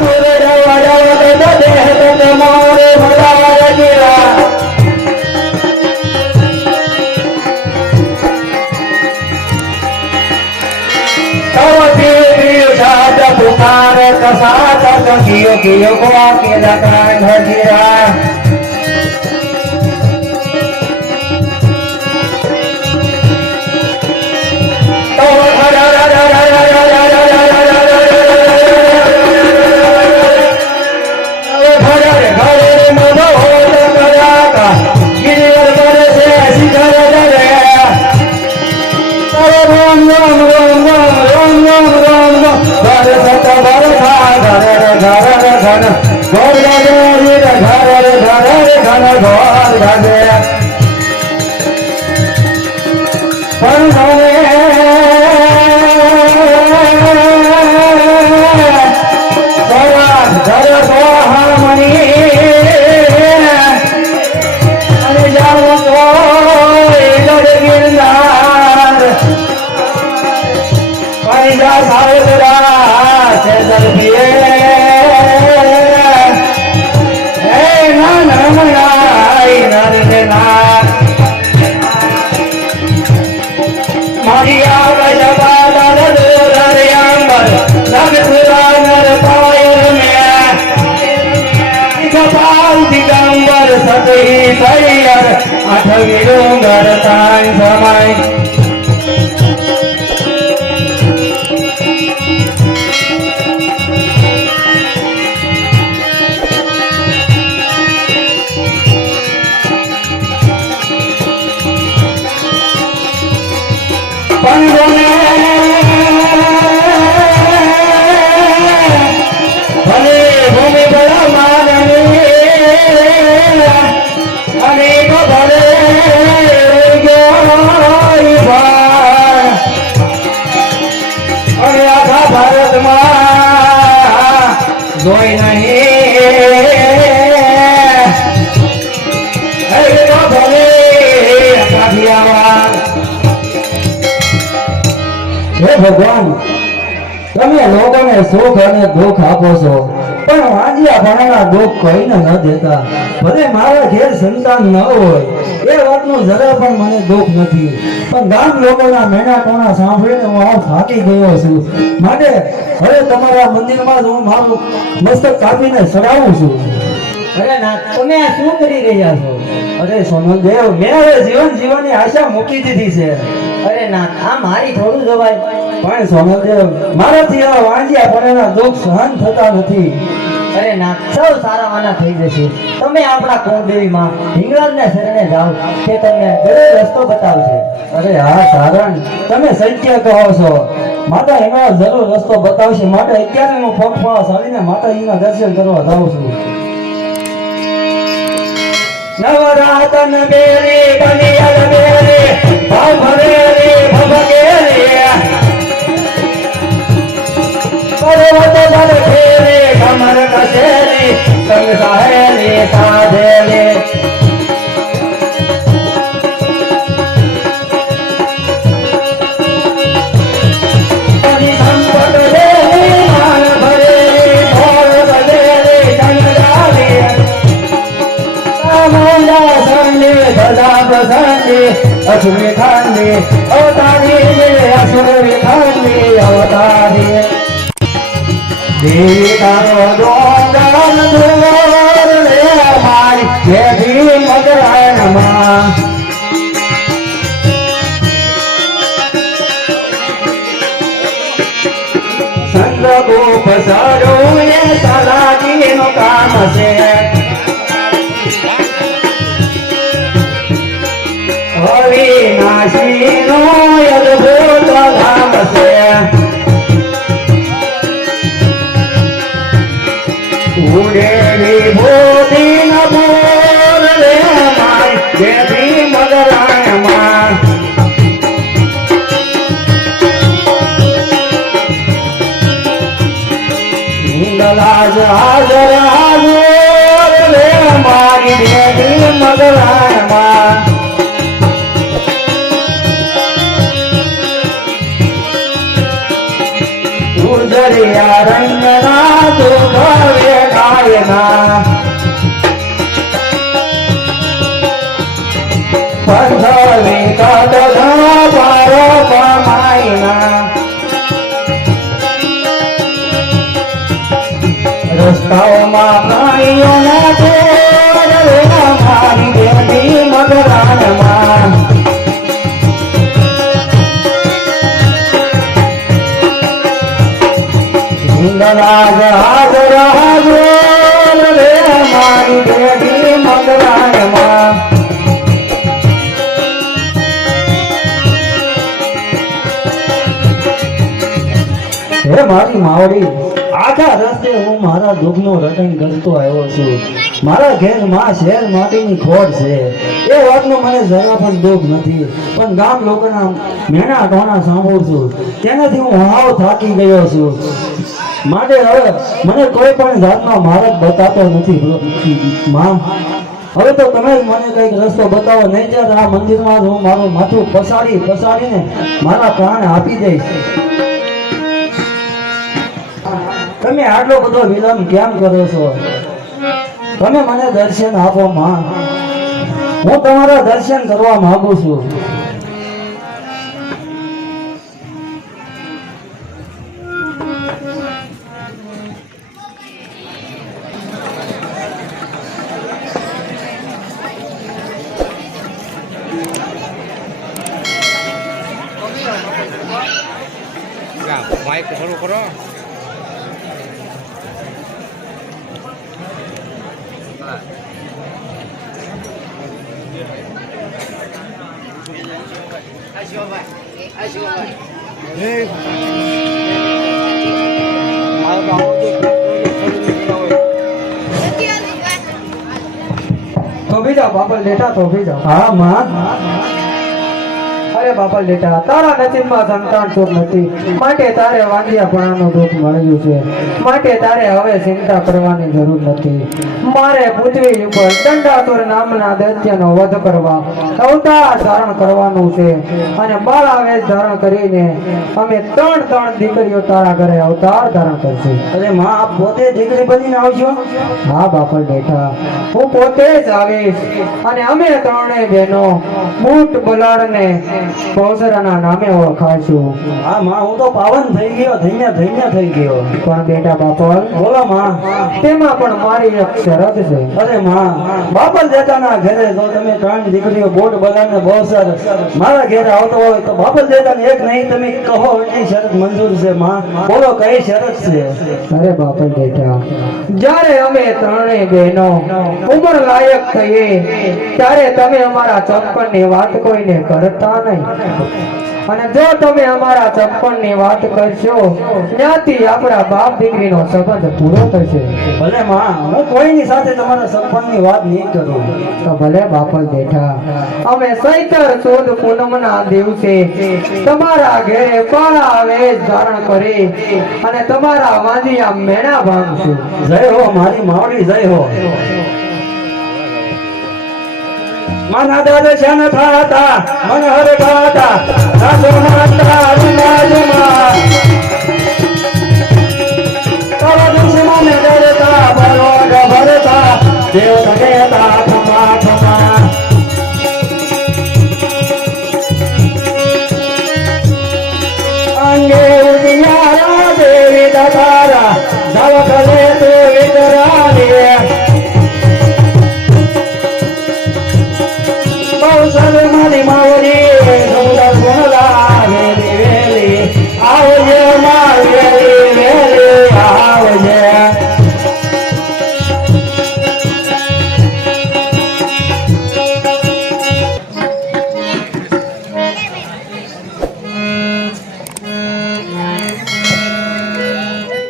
દુરડ વડવડ દેહ તમારે ભલા ગીરા પુકાર કસાત કિયો કિયો કો કેલા કાંડ હજીરા આઠવી હે ભગવાન, તમે લોકોને સુખ અને દુઃખ આપો છો, પણ વાંજિયા ભણાના દુઃખ કોઈને ન દેતા. ભલે મારા ઘેર સંતાન ન હોય, એ વાતનું જરા પણ મને દુઃખ નથી. પણ ગામ લોકોના મેણા ટોણા સાંભળીને હું આવ થાકી ગયો છું. માટે હવે તમારા મંદિરમાં જ હું મારું મસ્તક કાપીને ચડાવું છું. અરે ના, તમે શું કરી રહ્યા છો? અરે સોનલદેવ મેં હવે જીવન જીવવાની આશા મૂકી દીધી છે. અરે ના આ મારી થોડું જવાય પણ સોનલદેવ મારાથી આ વાંજિયા ભણાના દુઃખ સહન થતા નથી. અરે ના, સૌ સારા માના થઈ જશે. તમે આપણા કુળદેવીમાં હિંગળાજના શરણે જાઓ કે તમને દરેક રસ્તો બતાવશે. અરે હા સારણ તમે સત્ય કહો છો. માતા હિંગળાજ જરૂર રસ્તો બતાવશે. માટે અત્યારે હું પગપાળા ચાલીને માતાજીના દર્શન કરવા જાઉં છું. નવરાતન બેરી બનિયલ બેરી ભાવ ભરેરી ભગેરી પર્વત પર ફેરી કમર કસેરી સંગ સહેલી સાધેલી સંગે સદા પ્રસંગે અસુરી ખાંડી અવતારી અસુરી ખાંડી અવતારી દેવી તારો ડોંગર દૂર રે મારી સંગોપ સારું એ કામ અવિનાશીનો અદ્ભુત ધામ છે હાજર હાજર રે મારી દેવી મગરાયમાં રંગના દુઃખ વેઠાયના પંથવી કદના પારો પમાયના રસ્તાઓમાં પ્રાણીઓના હે મારી માવડી આખા રસ્તે હું મારા દુઃખનો રટણ કરતો આવ્યો છું. મારા ઘેરમાં શહેર માટીની ખોટ છે. એ વાતનો મને જરા પણ દુઃખ નથી. પણ ગામ લોકોના મેણા ટોણા સાંભળું છું. તેનાથી હું હાવ થાકી ગયો છું. માટે હવે મને કોઈ પણ જાતનો માર્ગ બતાતો નથી માં હવે તો તમે જ મને કંઈક રસ્તો બતાવો. નહીં ત્યારે આ મંદિરમાં હું મારું માથું પસાડી, પસાડીને મારા પ્રાણ આપી દઈશ. તમે આટલો બધો વિલંબ કેમ કરો છો? તમે મને દર્શન આપો, માં. હું તમારા દર્શન કરવા માંગુ છું. માઇક શરૂ કરો તો ભી જાઓ બાપલ લેટા તો ભી જાઓ. હા માં. અરે બાપા લેટા તારા નસીબમાં સંતાન સુખ નથી. માટે તારે વાંધિયાપણાનું દુઃખ મળ્યું છે. માટે તારે હવે ચિંતા કરવાની જરૂર નથી. મારે પૃથ્વી ઉપર દંડાસુર નામના દૈત્યનો વધ કરવા અવતાર ધારણ કરવાનું છે. અને બાળા વેશ ધારણ કરીને અમે ત્રણ ત્રણ દીકરીઓ તારા ઘરે અવતાર ધારણ કરશું. અરે માં આપ પોતે દીકરી બનીને આવશો હા બાપલ બેઠા હું પોતે જ આવીશ. અને અમે ત્રણેય બહેનો બૂટ બલાડને પૌસરાના નામે ઓળખાશું હા માં હું તો પાવન થઈ ગયો ધન્ય ધન્ય થઈ ગયો. પણ બેટા બાપલ બોલો માં. તેમાં પણ મારી એક શરત છે. અરે માં બાપલ દેતાના ઘરે જો તમે ત્રણ દીકરીઓ બોટ બગાડને બહુ મારા ઘરે આવતો હોય તો બાપલ દેતાને એક નહીં તમે કહો એટલી શરત મંજૂર છે માં. બોલો કઈ શરત છે? અરે બાપલ બેટા જ્યારે અમે ત્રણેય બહેનો ઉંમર લાયક થઈએ ત્યારે તમે અમારા ચપ્પણની વાત કોઈને કરતા નહીં. અને જો તમે અમારા ચપ્પણની વાત કરશો ત્યાંથી આપણા બાપ દીકરીનો સંબંધ પૂરો થશે. ભલે માં હું કોઈની સાથે તમારા સંપન્નની વાત નહીં કરું. તો ભલે બાપલ બેઠા. અમે સૈતર સુદ પૂનમના દિવસે તમારા ઘરે પાળા વેશ ધારણ કરી અને તમારા વાંધિયા મેણા ભાંગશું જય હો મારી માવડી જય હો. માના દાદા શાન થાતા મન હર ગાતા રાજો માતા રાજમાં તવ દુશ્મન ડરતા બરોડ ભરતા દેવ અંગે દેવી દતારા ધવકલે